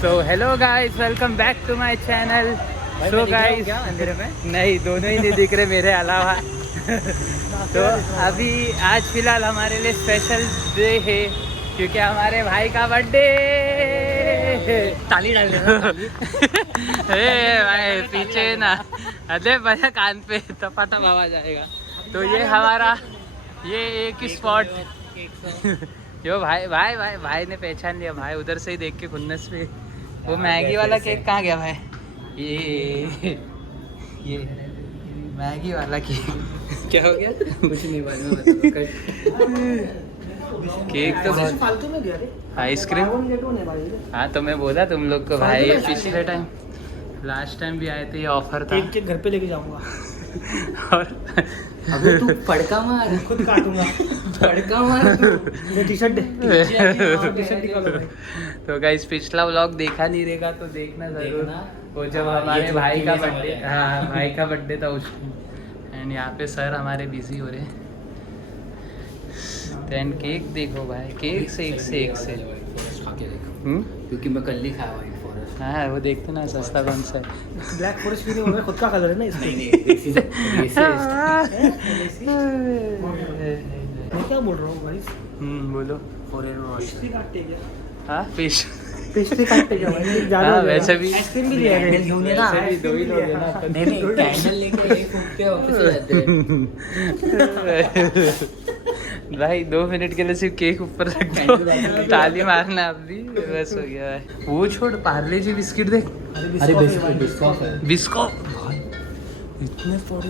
So hello guys, welcome back to my channel. So guys, अंधेरे में नहीं, दोनों ही नहीं दिख रहे मेरे अलावा। तो अभी आज फिलहाल हमारे लिए स्पेशल डे है क्योंकि हमारे भाई का बर्थडे। ताली डाल भाई पीछे ना, अरे भैया कान पे टपाटप आवाज आएगा। तो ये हमारा ये एक स्पॉट जो भाई ने पहचान लिया। भाई उधर से ही देख के खुन्नस पे वो मैगी वाला केक कहाँ गया भाई? ये मैगी वाला केक क्या हो गया? कुछ नहीं केक तो बहुत फालतू में गया रे। आइसक्रीम। हाँ तो मैं बोला तुम लोग को भाई, ये पिछले टाइम लास्ट टाइम भी आए थे, ये ऑफर था। एक घर पे लेके जाऊंगा और अबे तू पड़का मार, खुद काटूंगा। पड़का मार तू। टी शर्ट निकालो भाई। तो गाइस, पिछला व्लॉग देखा नहीं रहेगा तो देखना जरूर। वो जब हमारे भाई का बर्थडे, हाँ भाई का बर्थडे था उस टाइम। एंड यहाँ पे सर हमारे बिजी हो रहे हैं। एंड केक देखो भाई, केक से एक से क्योंकि मैं कल ही खाया वाइन फॉरेस्ट। हाँ वो देखते ना सस्ता कौन सा है। ब्लैक फॉरेस्ट भी नहीं होगा, खुद का कलर है ना इसमें। मैं क्या बोल रहा हूँ भाई? बोलो। पेस्ट्री काटते क्या? हाँ फिश। पेस्ट्री काटते क्या भाई? हाँ वैसे भी आइसक्रीम भी लिया है। वैसे भी दो ही लोग हैं ना अपन। नहीं कैंडल लेके फूकते ऑफिस जाते हैं। भाई 2 मिनट के लिए सिर्फ केक ऊपर रख दो, ताली मारना आप भी, बस हो गया है। वो छोड़, पार्ले जी बिस्किट देख। अरे बिस्को इतने पड़े।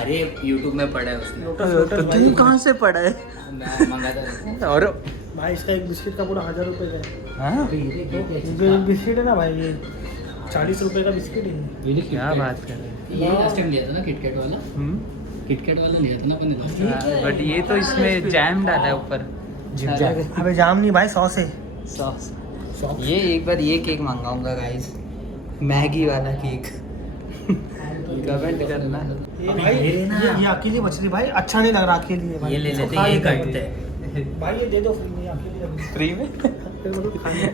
अरे YouTube में पढ़ा है उसने। तो तू कहाँ से पड़ा है? मैं मंगाता था। और भाई इसका एक बिस्किट का पूरा 1000 रुपए का है। हाँ जो बिस्किट है ना भाई, ये 40 रुपए का बिस्किट है। क्या बात कर रहे हैं? ये लास्ट टाइम लिया था ना किटकैट वाला। किटकैट वाला लिया था ना अपन ने। बट ये तो इसमें जैम डाला है ऊपर। अबे जाम नहीं भाई, सॉस है। सॉस। ये एक बार ये केक मंगाऊंगा गाइस, मैगी वाला केक। कमेंट करना। ये भाई ये आपके लिए बच रही भाई, अच्छा नहीं लग रहा आपके लिए भाई। ये ले लेते खा हैं, ये लेते काटते हैं। भाई ये दे दो फ्री में, आपके लिए फ्री में। मतलब खाने।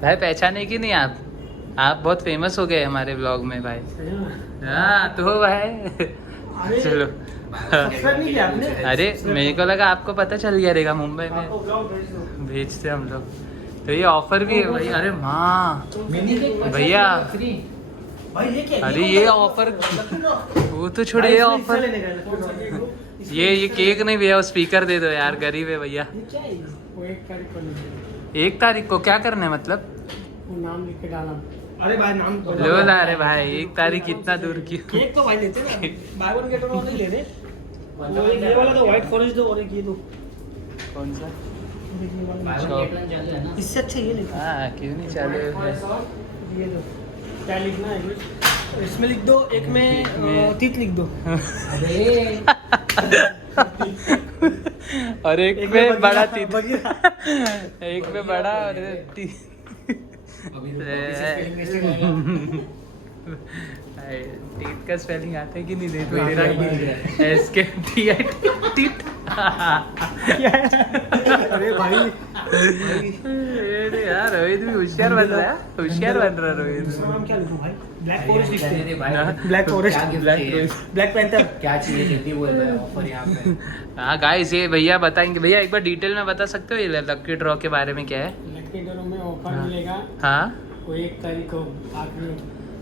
भाई पहचाने कि नहीं आप बहुत फेमस हो गए हमारे ब्लॉग में भाई। हाँ तो भाई अरे चलो। सब्सक्राइब नहीं किया आपने? अरे मेरे को लगा आपको पता चल गया रहेगा, मुंबई में आपको ब्लॉग भेज दो। भेजते हम लोग। तो ये ऑफर भी है भाई। अरे माँ भैया, भाई ये क्या? अरे ये ऑफर, वो तो छोड़िए, ये ऑफर। ये केक नहीं भैया, वो स्पीकर दे दो यार, गरीब है भैया। ये क्या है? वो 1 तारीख को नहीं, 1 तारीख को क्या करना है मतलब? वो नाम लिख के डाला। अरे भाई नाम लो ला, अरे भाई 1 तारीख इतना दूर क्यों? केक तो भाई लेते ना, बाय वन गेट वन नहीं ले रहे। वो एक ये वाला तो व्हाइट फॉरेस्ट दो, और एक ये दो। कौन सा? और एक ये वाला। शॉप। इससे अच्छा ये लेते। हाँ क्यों नहीं चालू है। ये दो। क्या लिखना है कुछ? इसमें लिख दो, एक में तीत लिख दो। और एक में बड़ा तीत, एक में बड़ा और टीट का स्पेलिंग आता है कि नहीं? देख मेरा SKTIT। अरे भाई यार रोहित भी होशियार बन रहा है, होशियार बन रहा है रोहित। इसका नाम क्या लिखूं भाई? ब्लैक फॉरेस्ट लिखते अरे हैं। भाई ब्लैक फॉरेस्ट, ब्लैक पैंथर। क्या चीज़ देती बोल रहा है ऑफर यहाँ पे। हाँ गाइस, ये भैया बताएंगे। भैया एक बार डिटेल में बता सकते हो ये लकी ड्रॉ के बारे में क्या है? लकी ड्रॉ में ऑफर मिलेगा। हाँ वो 1 तारीख को आखिरी।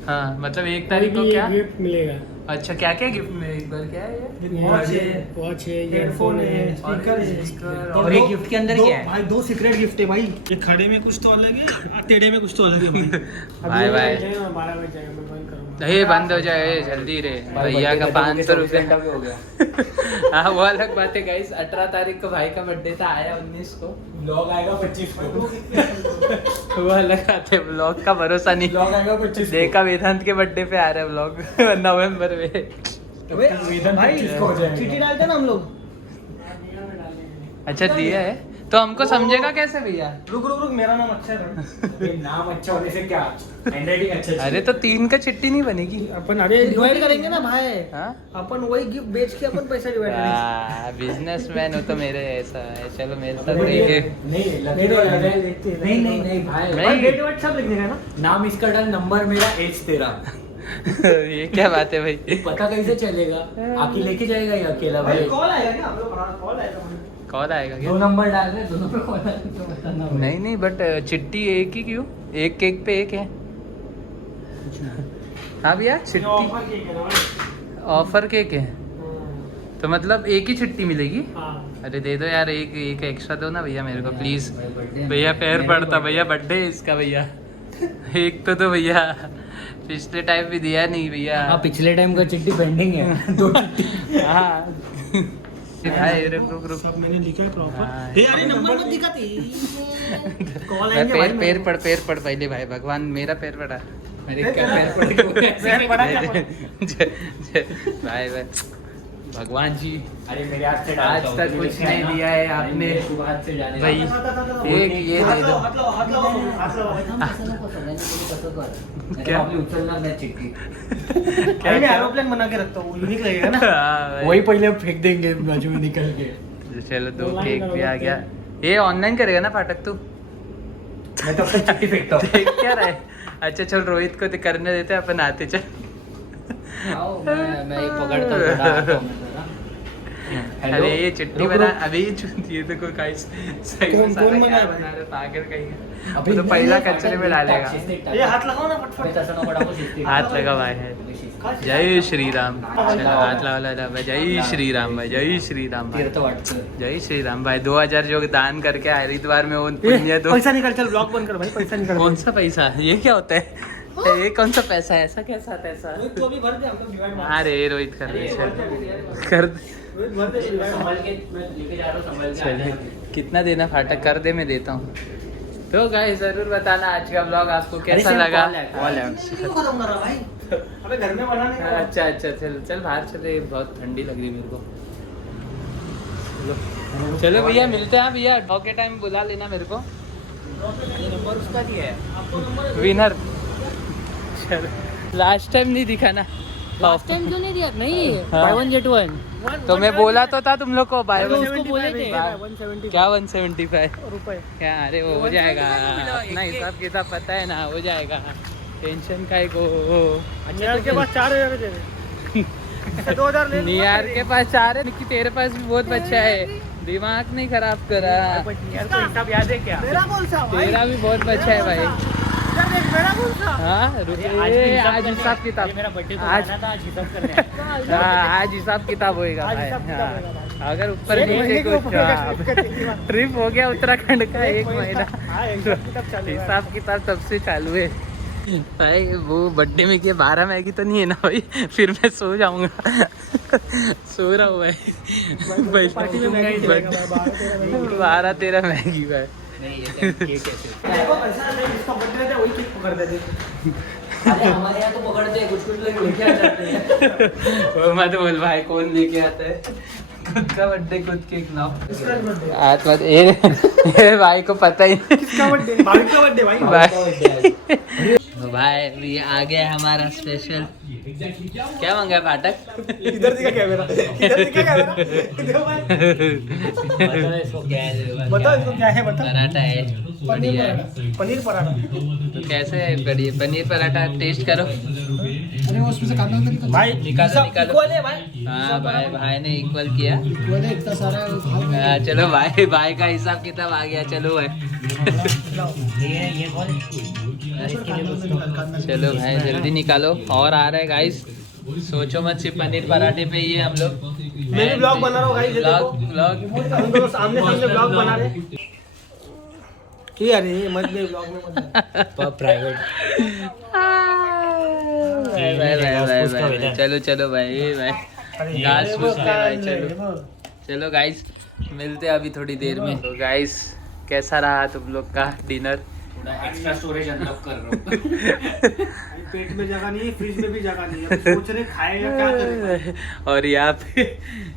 हाँ मतलब 1 तारीख को क्या? गिफ्ट मिलेगा। अच्छा क्या क्या गिफ्ट में एक बार क्या है ये? वॉच है, हेडफोन है, स्पीकर है। और ये गिफ्ट के अंदर क्या है? भाई 2 सीक्रेट गिफ्ट है भाई। ये खड़े में कुछ तो अलग है, टेढ़े में कुछ तो अलग है। भाई भाई 12 बजे जाएगा, मैं बंद करूंगा। ये बंद हो जाए जल्दी रे भैया का 500 रुपये। भी हो गया। हाँ वो अलग बात है गाइस। 18 तारीख को भाई का बर्थडे था, आया 19 को। ब्लॉग आएगा 25 को। वो अलग बात है, ब्लॉग का भरोसा नहीं। ब्लॉग आएगा 25 देखा वेदांत के बर्थडे पे आ रहा है ब्लॉग नवंबर में। भाई चिट्ठी डालते ना हम लोग। अच्छा दिया है तो हमको समझेगा कैसे भैया? रुक रुक रुक, मेरा नाम अक्षर है। ये नाम अच्छा होने से क्या हैंडराइटिंग अच्छा चाहिए। अरे तो 3 का चिट्ठी नहीं बनेगी? अपन अरे डिवाइड करेंगे ना भाई। हाँ अपन वही गिफ्ट बेच के अपन पैसा डिवाइड करेंगे। बिजनेसमैन हो तो मेरे ऐसा है, चलो मेरे साथ रहिए। नहीं नहीं, नहीं नहीं नहीं भाई नहीं। डेट वेट सब लिख देगा ना। नाम इसका डन, नंबर मेरा, एज तेरा। ये क्या बात है भाई? पता कैसे चलेगा? आके लेके जाएगा ये अकेला भाई। कॉल आएगा क्या? हम लोग कॉल आएगा। कॉल आएगा क्या? 2 नंबर डाल रहे, दोनों पे कॉल आएगा तो बताना भाई। नहीं नहीं, बट चिट्ठी एक ही क्यों? एक केक पे एक है। हाँ भैया, चिट्ठी ऑफर केक है तो मतलब एक ही चिट्ठी मिलेगी? अरे दे दो यार, एक एक एक्स्ट्रा दो ना भैया मेरे को प्लीज। भैया पैर पड़ता, भैया बर्थडे है इसका भैया। एक तो दो भैया, पिछले टाइम भी दिया नहीं भैया। हाँ, पिछले टाइम का चिट्ठी पेंडिंग है। 2 चिट्ठी। हाँ भाई रुक रुक रुक। सब मैंने लिखा है हाँ। प्रॉपर। ये अरे नंबर मत दिखाती। कॉल मैं आएंगे भाई। पैर पड़ पहले भाई, भगवान मेरा पैर पड़ा। मेरे क्या पैर पड़े? पैर पड़ा क्या? भाई भाई भगवान जी, अरे मेरे हाथ से आज तक कुछ नहीं दिया है आपने हाथ से जाने भाई। एक ये दे दो। हाथ लगाओ, हाथ लगाओ, हाथ लगाओ। क्या आपने उचलना मैं चिट्ठी। भाई मैं एरोप्लेन बना के रखता हूँ, यूनिक लगेगा ना। हाँ भाई। वही पहले फेंक देंगे बाजू में निकल के। चलो 2 केक भी आ गया। ये ऑनलाइन करेगा ना फाटक तू? मैं तो अपनी चिट्ठी फेंकता हूँ। देख क्या रहा है? अच्छा चल रोहित को तो करने देते हैं, अपन आते चल। आओ, मैं ये पकड़ता हूँ, थोड़ा आता हूँ मैं जरा। हेलो? अरे ये चिट्ठी रुक, बना रुक। अभी ये तो कोई गाइस सही कौन- मसाला कौन क्या बनाया बना रहे पागल कहीं का। अबे वो तो नहीं, पहला नहीं, कचरे में टाक, डालेगा। शिस्तीक टाक. ये हाथ लगाओ ना अबे फटफट। तसं नको टाकू, शिस्तीक. हाथ लगा भाई है। जय श्री राम। चलो हाथ लगा भाई। जय श्री राम भाई, जय श्री राम भाई, तीर्थ वाटतं. जय श्री राम भाई। 2000 जो दान करके हरिद्वार में वो पुण्य दो। पैसा निकाल, चल ब्लॉग बंद कर भाई, पैसा निकाल। कौन सा पैसा? ये क्या होता है? ये कौन सा पैसा है? ऐसा कैसा पैसा? तो अभी भर दे, हम लोग डिवाइड मार। अरे रोहित कर दे, चल कर दे। भर दे संभल के मैं लेके जा रहा हूँ, संभल के चलिए आना. कितना देना फाटक? कर दे, मैं देता हूँ। तो गाइस जरूर बताना आज का ब्लॉग आपको अरे कैसा सिर्फ लगा। कॉल है, कॉल है. क्यों खत्म कर रहा भाई? अबे घर में बनाने का। अच्छा अच्छा, चल चल बाहर चले, बहुत ठंडी लग रही है मेरे को। चलो चलो भैया, मिलते हैं भैया। ड्रॉ के टाइम बुला लेना मेरे को। ये नंबर उसका दिया है. आपको नंबर विनर। चलो लास्ट टाइम नहीं दिखा ना। लास्ट टाइम क्यों नहीं दिया? नहीं, हाँ। Buy 1 get 1. तो मैं बोला तो था तुम लोग को बाय अरे वन। उसको बोले थे. 175 क्या 175 रुपए। क्या? अरे वो हो जाएगा, अपना हिसाब किताब पता है ना, हो जाएगा। टेंशन का को। नियर के पास 4000 दे दे। 2000 ले। नियार के पास 4 है कि तेरे पास भी बहुत बच्चा है, दिमाग नहीं खराब करा। नियर को हिसाब याद है क्या? मेरा कौन सा भाई? तेरा भी बहुत बच्चा है भाई। इधर देख, मेरा कौन सा? हाँ रुकिए, आज हिसाब किताब, मेरा बर्थडे को आज- आना था, आज हिसाब करने आया. हाँ, आज हिसाब किताब होएगा आज भाई। हिसाब किताब हाँ, होएगा भाई। अगर ऊपर एक नीचे महीने के कुछ ऊपर का trip का तीसरी बार। ट्रिप हो गया उत्तराखंड का 1 महीना, हाँ, हिसाब किताब चालू है। हिसाब किताब तब से चालू है भाई। वो बर्थडे में किया 12 मैगी तो नहीं है ना भाई? फिर मैं सो जाऊंगा। सो रहा हूँ भाई। पार्टी में मैगी खिलाएगा भाई, 12-13 मैगी भाई। नहीं, ये केक कैसे? देखो पैसा नहीं, जिसका बर्थडे था वही केक पकड़ देते। अरे हमारे यहाँ तो पकड़ते हैं, कुछ लोग लेके आ जाते हैं. वो मत बोल भाई, कौन लेके आता है? खुद का बर्थडे खुद केक लाओ। किसका बर्थडे? आज मत ये भाई को पता ही नहीं। किसका बर्थडे? भाभी का बर्थडे भाई। भाई भाई ये आ गया हमारा स्पेशल। क्या मांगा है फाटक? इधर दिखा कैमरा, इधर दिखा कैमरा। देखो भाई, बताओ इसको क्या है? बताओ इसको क्या है, बताओ। पराठा है, बढ़िया है। पनीर पराठा। तो कैसे है? बढ़िया पनीर पराठा टेस्ट करो। अरे वो उसमें से काटना होता है। भाई निकालो, सब निकालो। equal है भाई। हाँ भाई, भाई ने इक्वल किया। इक्वल है, इतना सारा है। हाँ, चलो भाई, भाई का हिसाब किताब आ गया। चलो भाई, ये कौन? इसके लिए कुछ तो. चलो भाई जल्दी निकालो। और आ रहा है गाइस, सोचो मत, सिर्फ पनीर पराठे पे ही है हम लोग। मैं भी ब्लॉग बना रहा हूँ गाइस, ये देखो। ब्लॉग हम दोनों सामने सामने ब्लॉग बना रहे हैं। कि अरे मत ये ब्लॉग में मत। प्राइवेट. भाई चलो चलो भाई भाई, घास फूस ले भाई। चलो चलो गाइस, मिलते हैं अभी थोड़ी देर में। तो गाइस कैसा रहा तुम लोग का डिनर? एक्स्ट्रा स्टोरेज अनलॉक कर रहा हूँ। पेट में जगह नहीं है, फ्रिज में भी जगह नहीं है, अब सोच रहे खाएगा क्या करेगा। और यहाँ पे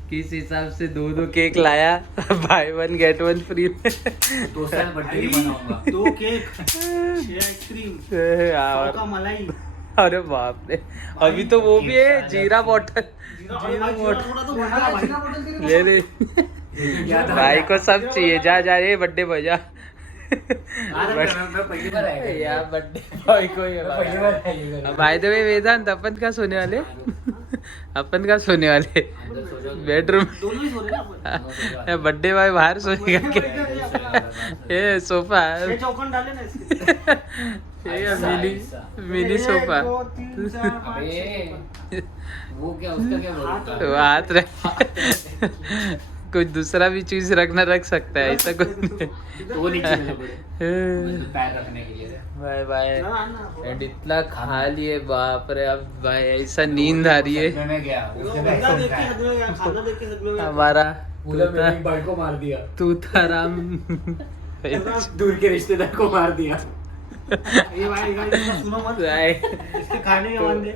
किस हिसाब से 2 केक लाया, बाय 1 गेट 1 फ्री में। 2 साल बर्थडे भी मनाऊंगा। 2 केक, 6 आइसक्रीम, 100 का मलाई। अरे बाप रे, अभी तो वो भी है जीरा बॉटल। जीरा बॉटल ले ले भाई को सब चाहिए, जा जा रे बर्थडे बॉय जा। मैं पहली बार आया यार बर्थडे बॉय को ये पहली बार आया। बाय द वे वेदांत, अपन का सोने वाले, अपन का सोने वाले बेडरूम। दोनों ही सो रहे ना अपन। बर्थडे बॉय बाहर सोएगा क्या? ये सोफा ये चौकन डाले ना इसके। ये मिनी सोफा। 1 2 3 4 5 अबे वो क्या, उसका क्या बोलता तो हाथ रख, कुछ दूसरा भी चीज रखना रख सकता है, ऐसा कुछ नहीं। तो वो नीचे में पड़े पैर रखने के लिए। Bye bye. एंड इतना खा लिए बाप रे, अब भाई ऐसा नींद आ रही है। मैं गया बंदा देख के सदमे में गया, खाना देख के सदमे में गया। हमारा पूरा मेरे एक बर्ड को मार दिया, तूताराम दूर के रिश्तेदार को मार दिया। ये भाई गाइस सुनो मत, इसके खाने के मान दे।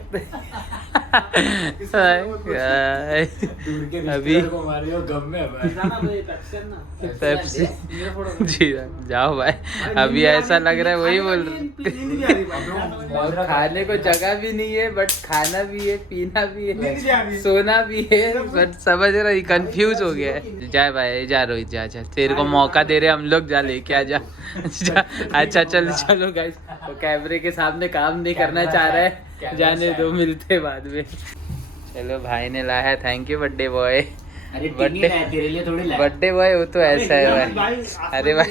दूर के अभी रिश्तेदार को मार दिया, गम में है भाई। जाना भाई पैक्सन ना। पेप्सी ये फोड़ो। जी जाओ भाई, अभी ऐसा लग रहा है वही बोल रहे। नींद भी आ रही भाई। और खाने को जगह भी नहीं है, बट खाना भी है, पीना भी नींद भी आ रही है, है। सोना भी है, बट समझ रहा है, कंफ्यूज हो गया है। जा भाई जा, रोहित जा जा, तेरे को मौका दे रहे हम लोग, जा लेके आ जा। अच्छा चलो चलो गाइस, तो कैमरे के सामने काम नहीं करना चाह रहा है, जाने दो, मिलते बाद में। चलो भाई ने लाया, थैंक यू बर्थडे बॉय। अरे बर्थडे तेरे लिए थोड़ी लाया। बर्थडे बॉय वो तो ऐसा है भाई। अरे भाई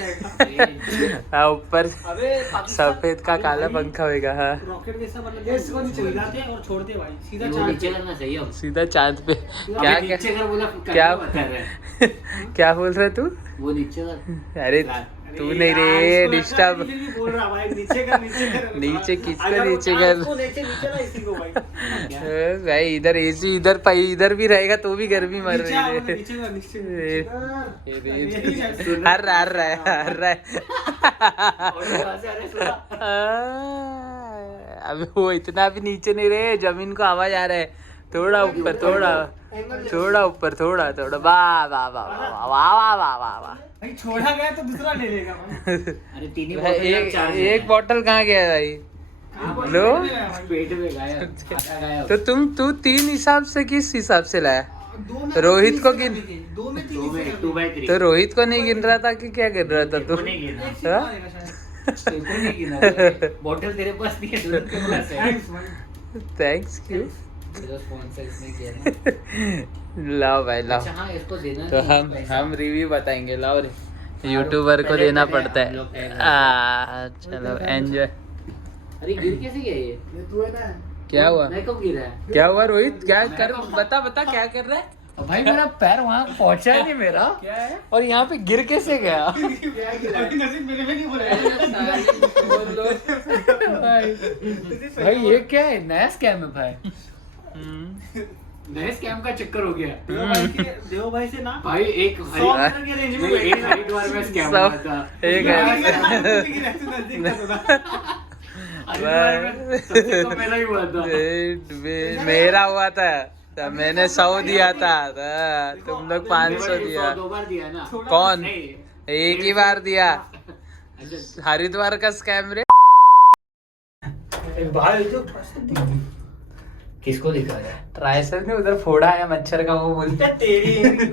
हाँ, ऊपर अबे सफेद का काला पंखा होगा। हाँ रॉकेट जैसा, मतलब ये इसको नीचे हिलाते हैं और छोड़ते हैं भाई, सीधा वो चांद नीचे पे। करना चाहिए अब। सीधा चांद पे। क्या क्या नीचे कर बोला, क्या बता रहा है। क्या बोल रहा है तू? वो नीचे कर। अरे तू नहीं रे, डिस्टर्ब। बोल रहा भाई, नीचे कर नीचे कर। नीचे खींच कर अगर वो नीचे चांद कर। को नीचे नीचे ना इसी को भाई। भाई इधर एसी, इधर पाई, इधर भी रहेगा तो भी गर्मी मर नीचे आओ ना, रही नीचे कर, नीचे है। कर। हर रहा है, हर रहा है। और वहाँ से अरे सुना। अबे वो इतना भी नीचे नहीं रहे, जमीन को आवाज आ रहा है। थोड़ा ऊपर, थोड़ा ऊपर, थोड़ा वाह वाह वाह वाह वाह वाह वाह वाह वाह। भाई छोड़ा गया तो दूसरा ले लेगा भाई। अरे तीन ही भाई, बोतल अब चार एक बोतल कहाँ गया भाई? लो पेट में गायब, आधा गायब। तो तू 3 हिसाब से किस हिसाब से लाया? दो में रोहित तीन को से गिन। कमी थी। दो में दो में 2/3। तो रोहित को नहीं गिन रहा था कि क्या गिन रहा था तू? को नहीं गिना। एक सीधा हाँ? आएगा शायद। तेरे को नहीं गिना। बोतल तेरे पास नहीं है, सूरज के पास है। Thanks भाई। थैंक्स क्यों? मेरा स्पॉन्सर इसने किया ना। लाओ भाई लाओ। अच्छा हाँ, इसको देना तो नहीं हम पैसा। रिव्यू बताएंगे, लाओ रे। यूट्यूबर को देना पड़ता हम लोग है। पहले- चलो एंजॉय। अरे गिर कैसे गया ये? ये तू है ना। क्या हुआ? मैं कब गिरा है? क्या हुआ रोहित? क्या कर, बता क्या कर रहा है? भाई मेरा पैर वहाँ पहुँचा नहीं मेरा। क्या है? और यहाँ पे गिर कैसे गया? क्या गिरा? अभी नसीब मेरे में नहीं बोला। भाई ये क्या है? नया स्कैम है भाई। नए स्कैम का चक्कर हो गया। देव भाई से ना भाई एक 100 मीटर के रेंज में एक हरिद्वार में स्कैम सब- हुआ था। एक हरिद्वार में सबसे कम मेरा ही हुआ था। मेरा हुआ था, तो मैंने 100 दिया था, तुम लोग 500 दिया। 2 बार दिया ना? कौन? नहीं। एक ही बार दिया। अच्छा, हरिद्वार का स्कैम रे। भाई जो किसको दिखा रहा है? ट्राइसेप में उधर फोड़ा है मच्छर का, वो बोलते तेरी